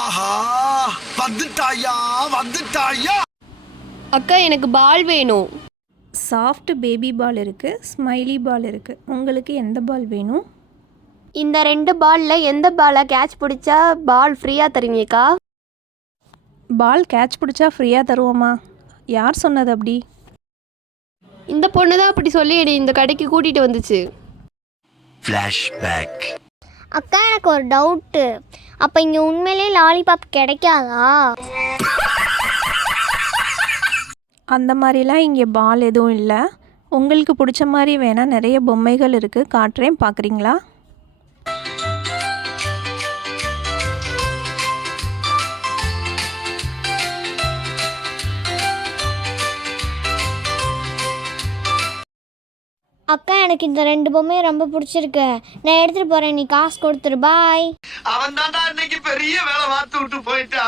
ஆஹா வந்துட்டாயா வந்துட்டாயா. அக்கா எனக்கு பால் வேணும். சாஃப்ட் பேபி பால் இருக்குது, ஸ்மைலி பால் இருக்குது. உங்களுக்கு எந்த பால் வேணும்? இந்த 2 பாலில் எந்த பாலை கேட்ச் பிடிச்சா பால் ஃப்ரீயாக தருவீங்கக்கா? பால் கேட்ச் பிடிச்சா ஃப்ரீயாக தருவோமா? யார் சொன்னது அப்படி? இந்த பொண்ணு தான் அப்படி சொல்லி என்னை இந்த கடைக்கு கூட்டிகிட்டு வந்துச்சு. ஃப்ளாஷ்பேக். அக்கா எனக்கு ஒரு டவுட்டு. அப்போ இங்கே உண்மையிலே லாலிபாப் கிடைக்காதா? அந்த மாதிரிலாம் இங்கே பால் எதுவும் இல்லை. உங்களுக்கு பிடிச்ச மாதிரி வேணால் நிறைய பொம்மைகள் இருக்குது, காட்டுறேன், பார்க்குறீங்களா? அக்கா எனக்கு இந்த 2 பொம்மையும் ரொம்ப பிடிச்சிருக்கு. நான் எடுத்துகிட்டு போகிறேன், நீ காசு கொடுத்துரு. பாய். அவன் தான்டா இன்னைக்கு பெரிய வேலை பார்த்து விட்டு போயிட்டா.